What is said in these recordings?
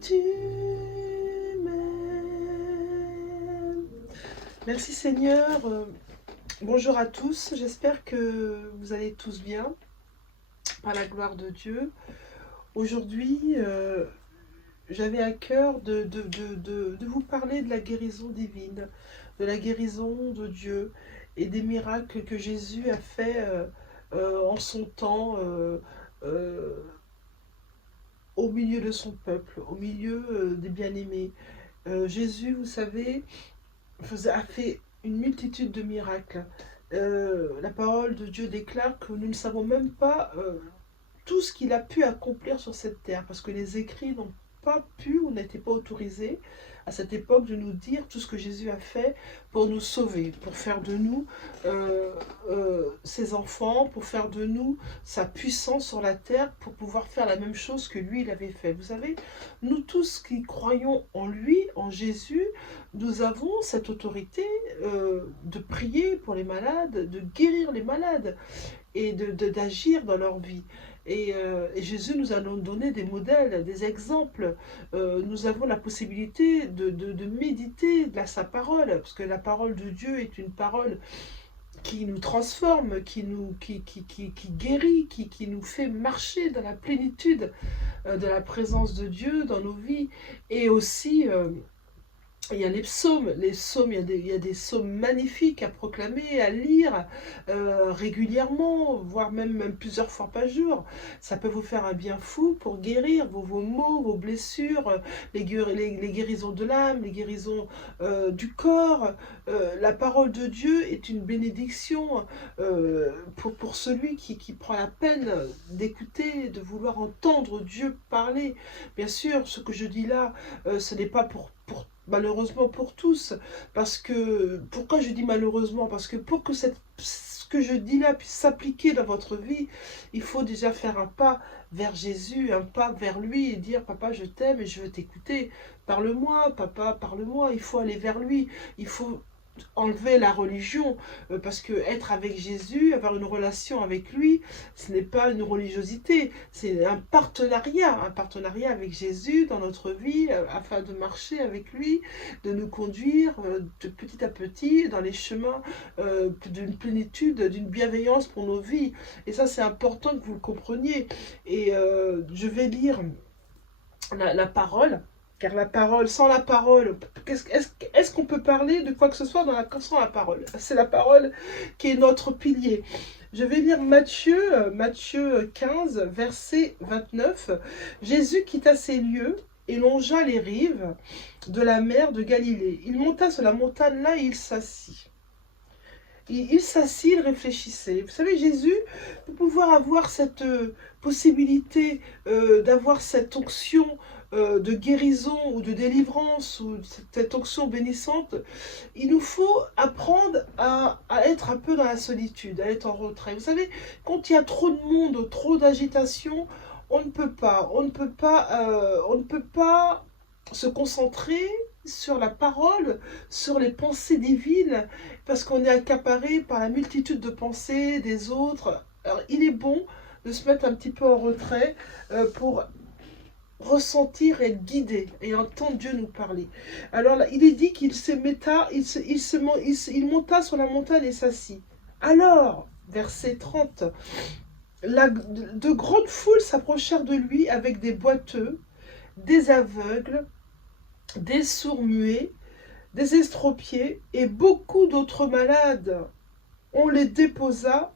tu m'aimes. Merci Seigneur. Bonjour à tous. J'espère que vous allez tous bien, par la gloire de Dieu. Aujourd'hui, j'avais à cœur de vous parler de la guérison divine, de la guérison de Dieu et des miracles que Jésus a fait en son temps au milieu de son peuple, au milieu des bien-aimés. Jésus, vous savez, a fait une multitude de miracles. La parole de Dieu déclare que nous ne savons même pas tout ce qu'il a pu accomplir sur cette terre, parce que les écrits n'ont pas pu ou n'étaient pas autorisés à cette époque de nous dire tout ce que Jésus a fait pour nous sauver, pour faire de nous ses enfants, pour faire de nous sa puissance sur la terre, pour pouvoir faire la même chose que lui il avait fait. Vous savez, nous tous qui croyons en lui, en Jésus, nous avons cette autorité de prier pour les malades, de guérir les malades et d'agir dans leur vie. Et Jésus nous a donné des modèles, des exemples. Nous avons la possibilité de méditer sa parole, parce que la parole de Dieu est une parole qui nous transforme, qui guérit, qui nous fait marcher dans la plénitude de la présence de Dieu dans nos vies. Et aussi... il y a les psaumes, il y a des psaumes magnifiques à proclamer, à lire régulièrement, voire même plusieurs fois par jour. Ça peut vous faire un bien fou pour guérir vos maux, vos blessures, les guérisons de l'âme, les guérisons du corps. La parole de Dieu est une bénédiction pour celui qui prend la peine d'écouter, de vouloir entendre Dieu parler. Bien sûr, ce que je dis là, ce n'est pas malheureusement pour tous, parce que, pourquoi je dis malheureusement? Parce que pour que ce que je dis là puisse s'appliquer dans votre vie, il faut déjà faire un pas vers Jésus, un pas vers lui et dire: papa, je t'aime et je veux t'écouter, parle-moi papa, parle-moi. Il faut aller vers lui, il faut enlever la religion, parce que être avec Jésus, avoir une relation avec lui, ce n'est pas une religiosité, c'est un partenariat avec Jésus dans notre vie, afin de marcher avec lui, de nous conduire de petit à petit dans les chemins d'une plénitude, d'une bienveillance pour nos vies. Et ça, c'est important que vous le compreniez. Et je vais lire la parole. Car la parole, sans la parole, est-ce qu'on peut parler de quoi que ce soit sans la parole? C'est la parole qui est notre pilier. Je vais lire Matthieu 15, verset 29. Jésus quitta ces lieux et longea les rives de la mer de Galilée. Il monta sur la montagne là et il s'assit. Il s'assit, il réfléchissait. Vous savez, Jésus, pour pouvoir avoir cette possibilité d'avoir cette onction de guérison ou de délivrance, ou cette onction bénissante, il nous faut apprendre à être un peu dans la solitude, à être en retrait. Vous savez, quand il y a trop de monde, trop d'agitation, on ne peut pas se concentrer sur la parole, sur les pensées divines, parce qu'on est accaparé par la multitude de pensées des autres. Alors, il est bon de se mettre un petit peu en retrait pour ressentir et être guidé et entendre Dieu nous parler. Alors là, il est dit qu'il il monta sur la montagne et s'assit. Alors, verset 30, de grandes foules s'approchèrent de lui avec des boiteux, des aveugles, des sourds-muets, des estropiés et beaucoup d'autres malades. On les déposa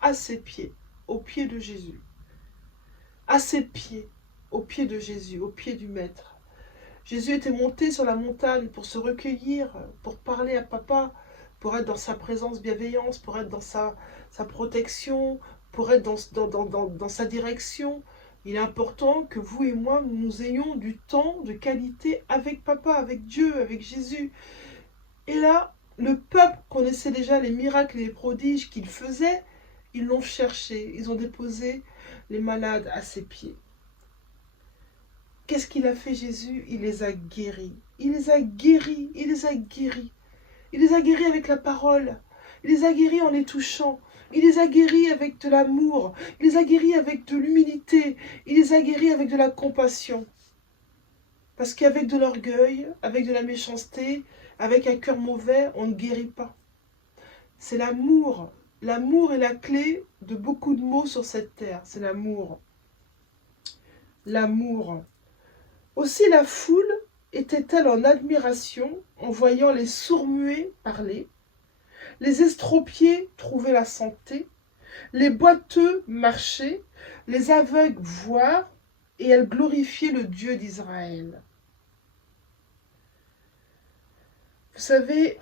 à ses pieds, aux pieds de Jésus. À ses pieds, aux pieds de Jésus, aux pieds du Maître. Jésus était monté sur la montagne pour se recueillir, pour parler à papa, pour être dans sa présence bienveillance, pour être dans sa protection, pour être dans sa direction. Il est important que vous et moi, nous ayons du temps de qualité avec papa, avec Dieu, avec Jésus. Et là, le peuple connaissait déjà les miracles et les prodiges qu'il faisait. Ils l'ont cherché, ils ont déposé les malades à ses pieds. Qu'est-ce qu'il a fait Jésus? Il les a guéris. Il les a guéris, il les a guéris. Il les a guéris avec la parole. Il les a guéris en les touchant. Il les a guéris avec de l'amour. Il les a guéris avec de l'humilité. Il les a guéris avec de la compassion. Parce qu'avec de l'orgueil, avec de la méchanceté, avec un cœur mauvais, on ne guérit pas. C'est l'amour. L'amour est la clé de beaucoup de maux sur cette terre. C'est l'amour. L'amour. Aussi la foule était-elle en admiration en voyant les sourds-muets parler, les estropiés trouver la santé, les boiteux marcher, les aveugles voir, et elle glorifiait le Dieu d'Israël. Vous savez,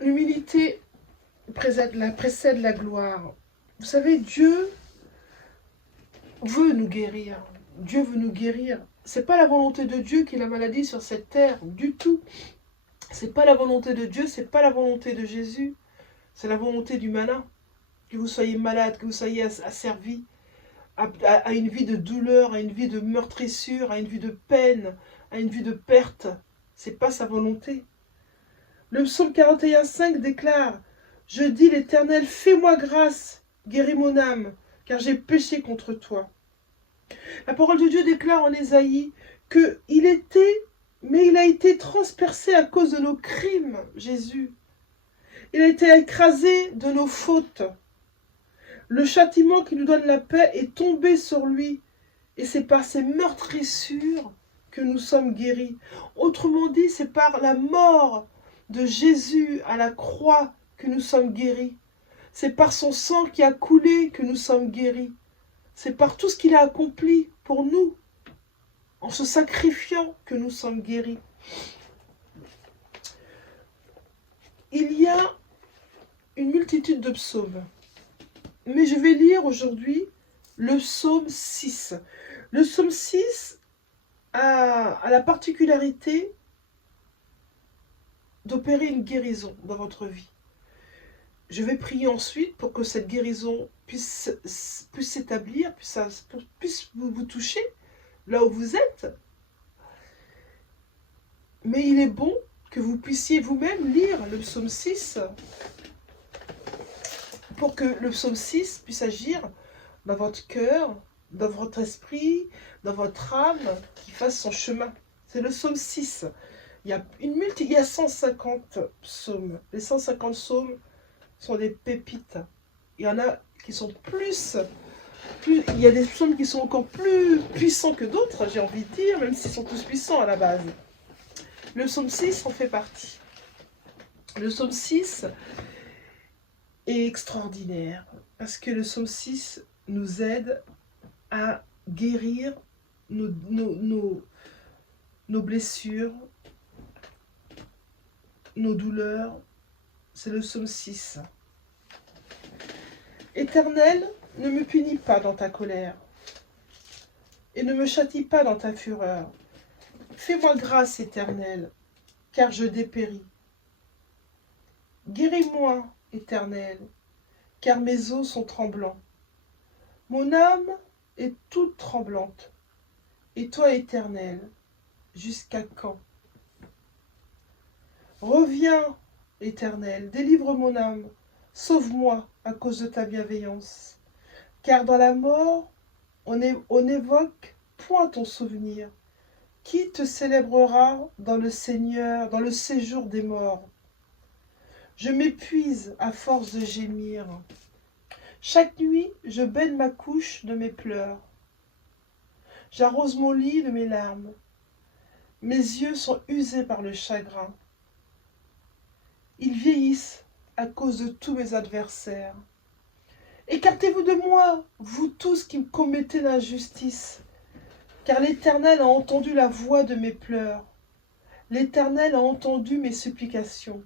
l'humilité précède la gloire. Vous savez, Dieu veut nous guérir. Dieu veut nous guérir. C'est pas la volonté de Dieu qu'il y ait la maladie sur cette terre, du tout. C'est pas la volonté de Dieu, c'est pas la volonté de Jésus. C'est la volonté du malin. Que vous soyez malade, que vous soyez asservi à une vie de douleur, à une vie de meurtrissure, à une vie de peine, à une vie de perte. C'est pas sa volonté. Le psaume 41,5 déclare: Je dis l'Éternel, fais-moi grâce, guéris mon âme, car j'ai péché contre toi. La parole de Dieu déclare en Ésaïe que il a été transpercé à cause de nos crimes, Jésus. Il a été écrasé de nos fautes. Le châtiment qui nous donne la paix est tombé sur lui. Et c'est par ses meurtrissures que nous sommes guéris. Autrement dit, c'est par la mort de Jésus à la croix que nous sommes guéris. C'est par son sang qui a coulé que nous sommes guéris. C'est par tout ce qu'il a accompli pour nous, en se sacrifiant, que nous sommes guéris. Il y a une multitude de psaumes. Mais je vais lire aujourd'hui le psaume 6. Le psaume 6 a la particularité d'opérer une guérison dans votre vie. Je vais prier ensuite pour que cette guérison puisse s'établir, puisse vous toucher là où vous êtes. Mais il est bon que vous puissiez vous-même lire le psaume 6 pour que le psaume 6 puisse agir dans votre cœur, dans votre esprit, dans votre âme, qui fasse son chemin. C'est le psaume 6. Il y a 150 psaumes. Les 150 psaumes sont des pépites. Il y en a qui sont il y a des psaumes qui sont encore plus puissants que d'autres, j'ai envie de dire, même s'ils sont tous puissants à la base. Le psaume 6 en fait partie. Le psaume 6 est extraordinaire parce que le psaume 6 nous aide à guérir nos blessures, nos douleurs. C'est le psaume 6. Éternel, ne me punis pas dans ta colère et ne me châtie pas dans ta fureur. Fais-moi grâce, Éternel, car je dépéris. Guéris-moi, Éternel, car mes os sont tremblants. Mon âme est toute tremblante. Et toi, Éternel, jusqu'à quand? Reviens, Éternel, délivre mon âme, sauve-moi à cause de ta bienveillance. Car dans la mort, on n'évoque point ton souvenir. Qui te célébrera dans le Seigneur, dans le séjour des morts? Je m'épuise à force de gémir. Chaque nuit, je baigne ma couche de mes pleurs. J'arrose mon lit de mes larmes. Mes yeux sont usés par le chagrin. Ils vieillissent à cause de tous mes adversaires. Écartez-vous de moi, vous tous qui me commettez l'injustice, car l'Éternel a entendu la voix de mes pleurs. L'Éternel a entendu mes supplications.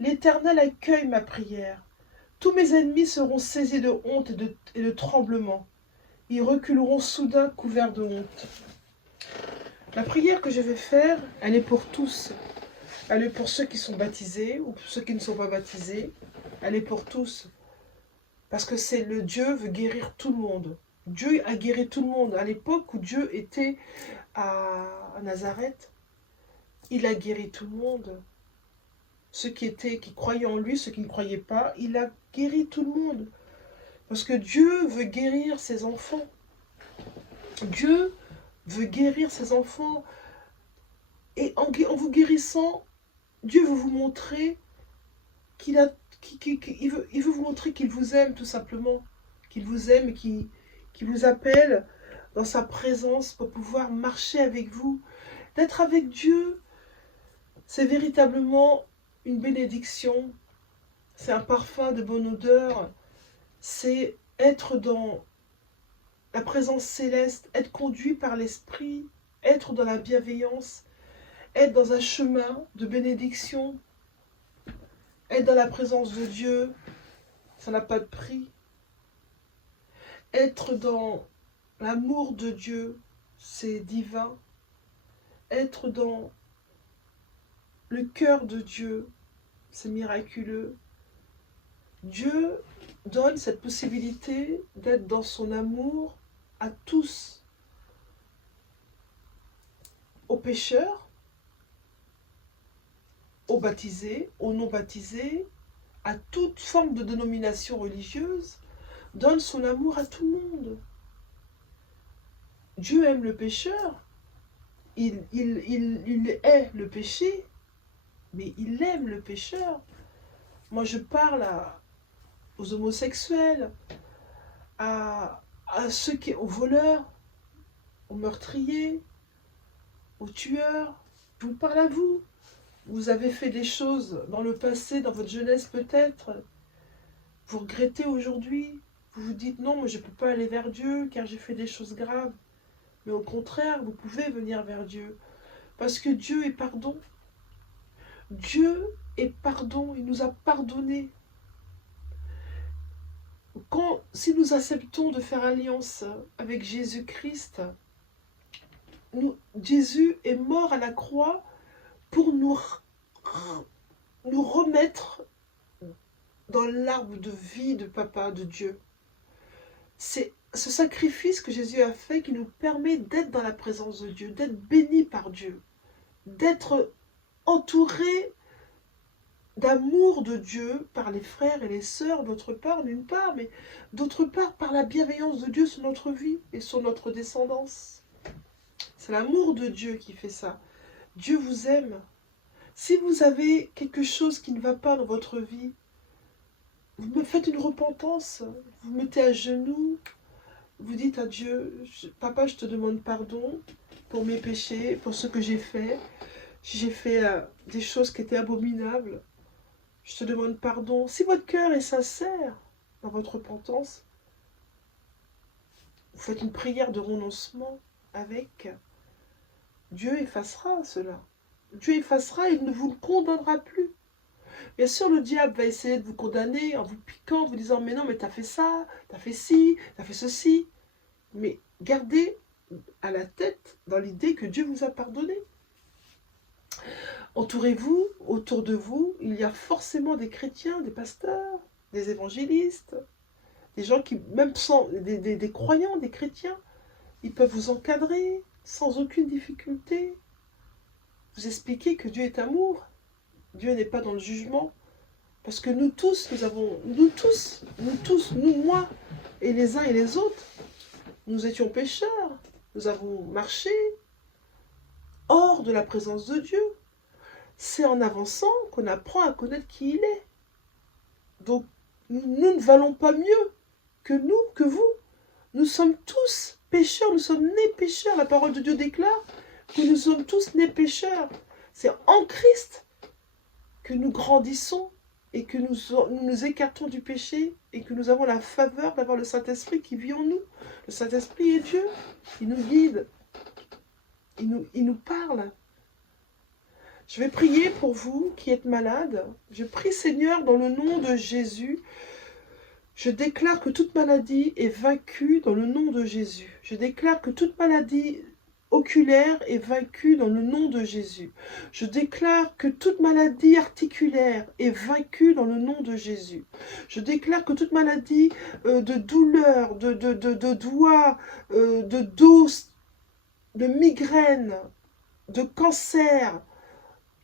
L'Éternel accueille ma prière. Tous mes ennemis seront saisis de honte et de tremblement. Ils reculeront soudain couverts de honte. La prière que je vais faire, elle est pour tous. Elle est pour ceux qui sont baptisés ou pour ceux qui ne sont pas baptisés. Elle est pour tous. Parce que Dieu veut guérir tout le monde. Dieu a guéri tout le monde. À l'époque où Dieu était à Nazareth, il a guéri tout le monde. Ceux qui croyaient en lui, ceux qui ne croyaient pas, il a guéri tout le monde. Parce que Dieu veut guérir ses enfants. Dieu veut guérir ses enfants. Et en vous guérissant, Dieu veut vous montrer qu'il veut vous montrer qu'il vous aime tout simplement. Qu'il vous aime et qu'il vous appelle dans sa présence pour pouvoir marcher avec vous. D'être avec Dieu, c'est véritablement une bénédiction. C'est un parfum de bonne odeur. C'est être dans la présence céleste, être conduit par l'Esprit, être dans la bienveillance, être dans un chemin de bénédiction, être dans la présence de Dieu, ça n'a pas de prix. Être dans l'amour de Dieu, c'est divin. Être dans le cœur de Dieu, c'est miraculeux. Dieu donne cette possibilité d'être dans son amour à tous, aux pécheurs, aux baptisés, aux non-baptisés, à toute forme de dénomination religieuse, donne son amour à tout le monde. Dieu aime le pécheur, il hait le péché, mais il aime le pécheur. Moi, je parle aux homosexuels, à aux voleurs, aux meurtriers, aux tueurs. Je vous parle à vous. Vous avez fait des choses dans le passé, dans votre jeunesse peut-être. Vous regrettez aujourd'hui. Vous vous dites non, moi je ne peux pas aller vers Dieu car j'ai fait des choses graves. Mais au contraire, vous pouvez venir vers Dieu. Parce que Dieu est pardon. Dieu est pardon. Il nous a pardonné. Si nous acceptons de faire alliance avec Jésus-Christ, Jésus est mort à la croix pour nous remettre dans l'arbre de vie de Papa, de Dieu. C'est ce sacrifice que Jésus a fait qui nous permet d'être dans la présence de Dieu, d'être béni par Dieu, d'être entouré d'amour de Dieu par les frères et les sœurs, d'autre part, d'une part, mais d'autre part par la bienveillance de Dieu sur notre vie et sur notre descendance. C'est l'amour de Dieu qui fait ça. Dieu vous aime. Si vous avez quelque chose qui ne va pas dans votre vie, vous me faites une repentance, vous mettez à genoux, vous dites à Dieu, Papa, je te demande pardon pour mes péchés, pour ce que j'ai fait. J'ai fait des choses qui étaient abominables. Je te demande pardon. Si votre cœur est sincère dans votre repentance, vous faites une prière de renoncement avec. Dieu effacera cela. Dieu effacera et il ne vous condamnera plus. Bien sûr, le diable va essayer de vous condamner en vous piquant, en vous disant « Mais non, mais t'as fait ça, t'as fait ci, t'as fait ceci. » Mais gardez à la tête dans l'idée que Dieu vous a pardonné. Entourez-vous, autour de vous, il y a forcément des chrétiens, des pasteurs, des évangélistes, des gens qui, même sans, des croyants, des chrétiens, ils peuvent vous encadrer sans aucune difficulté. Vous expliquer que Dieu est amour. Dieu n'est pas dans le jugement. Parce que nous tous, moi et les uns et les autres, nous étions pécheurs. Nous avons marché hors de la présence de Dieu. C'est en avançant qu'on apprend à connaître qui il est. Donc, nous ne valons pas mieux que vous. Nous sommes tous pécheurs, nous sommes nés pécheurs. La parole de Dieu déclare que nous sommes tous nés pécheurs. C'est en Christ que nous grandissons et que nous écartons du péché et que nous avons la faveur d'avoir le Saint-Esprit qui vit en nous. Le Saint-Esprit est Dieu. Il nous guide. Il nous parle. Je vais prier pour vous qui êtes malades. Je prie, Seigneur, dans le nom de Jésus. Je déclare que toute maladie est vaincue dans le nom de Jésus. Je déclare que toute maladie oculaire est vaincue dans le nom de Jésus. Je déclare que toute maladie articulaire est vaincue dans le nom de Jésus. Je déclare que toute maladie de douleur, de doigts, de dos, de migraine, de cancer,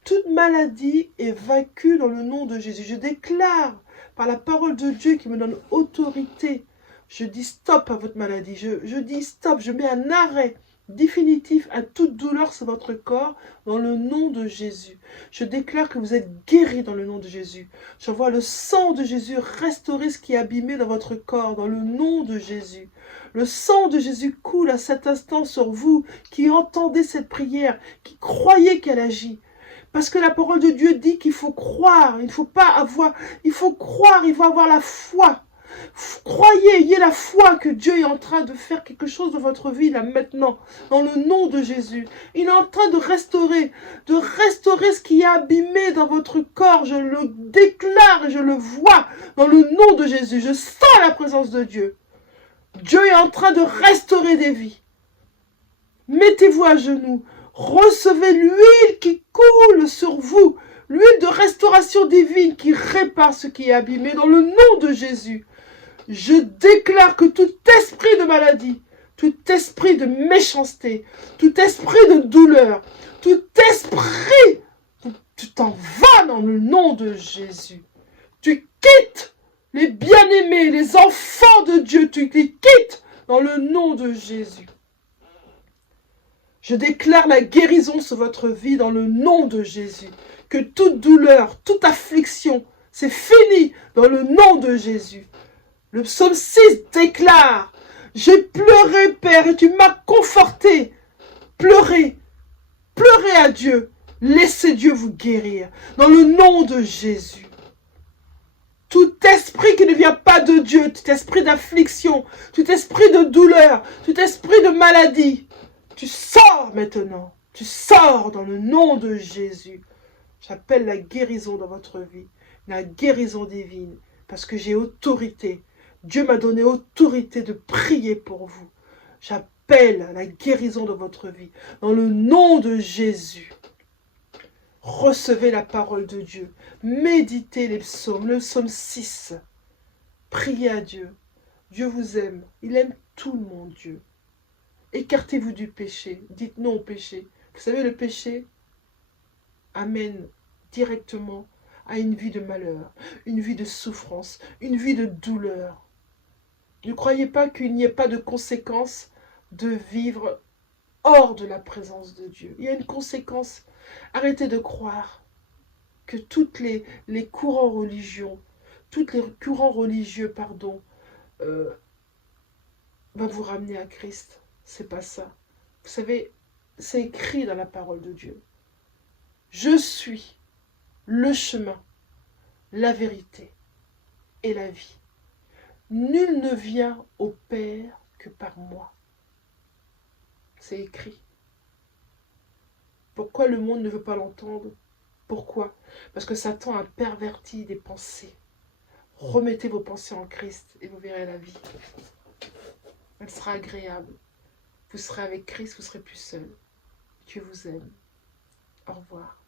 toute maladie est vaincue dans le nom de Jésus. Je déclare par la parole de Dieu qui me donne autorité, je dis stop à votre maladie. Je dis stop, je mets un arrêt définitif à toute douleur sur votre corps dans le nom de Jésus. Je déclare que vous êtes guéris dans le nom de Jésus. Je vois le sang de Jésus restaurer ce qui est abîmé dans votre corps dans le nom de Jésus. Le sang de Jésus coule à cet instant sur vous qui entendez cette prière, qui croyez qu'elle agit. Parce que la parole de Dieu dit qu'il faut croire, il ne faut pas avoir, il faut croire, il faut avoir la foi. Croyez, ayez la foi que Dieu est en train de faire quelque chose dans votre vie là maintenant, dans le nom de Jésus. Il est en train de restaurer ce qui est abîmé dans votre corps. Je le déclare et je le vois dans le nom de Jésus. Je sens la présence de Dieu. Dieu est en train de restaurer des vies. Mettez-vous à genoux. Recevez l'huile qui coule sur vous. L'huile de restauration divine qui répare ce qui est abîmé dans le nom de Jésus. Je déclare que tout esprit de maladie, tout esprit de méchanceté, tout esprit de douleur, tout esprit, tu t'en vas dans le nom de Jésus. Tu quittes les bien-aimés, les enfants de Dieu, tu les quittes dans le nom de Jésus. Je déclare la guérison sur votre vie dans le nom de Jésus. Que toute douleur, toute affliction, c'est fini dans le nom de Jésus. Le psaume 6 déclare, j'ai pleuré, Père, et tu m'as conforté. Pleurez, pleurez à Dieu. Laissez Dieu vous guérir. Dans le nom de Jésus. Tout esprit qui ne vient pas de Dieu, tout esprit d'affliction, tout esprit de douleur, tout esprit de maladie, tu sors maintenant. Tu sors dans le nom de Jésus. J'appelle la guérison dans votre vie. La guérison divine. Parce que j'ai autorité. Dieu m'a donné autorité de prier pour vous. J'appelle la guérison dans votre vie. Dans le nom de Jésus. Recevez la parole de Dieu. Méditez les psaumes. Le psaume 6. Priez à Dieu. Dieu vous aime. Il aime tout le monde, Dieu. Écartez-vous du péché. Dites non au péché. Vous savez, le péché amène directement à une vie de malheur, une vie de souffrance, une vie de douleur. Ne croyez pas qu'il n'y ait pas de conséquences de vivre hors de la présence de Dieu. Il y a une conséquence. Arrêtez de croire que toutes les courants religieux, va vous ramener à Christ. C'est pas ça. Vous savez, c'est écrit dans la parole de Dieu. Je suis le chemin, la vérité et la vie. Nul ne vient au Père que par moi. C'est écrit. Pourquoi le monde ne veut pas l'entendre? Pourquoi? Parce que Satan a perverti des pensées. Remettez vos pensées en Christ et vous verrez la vie. Elle sera agréable. Vous serez avec Christ, vous serez plus seul. Dieu vous aime. Au revoir.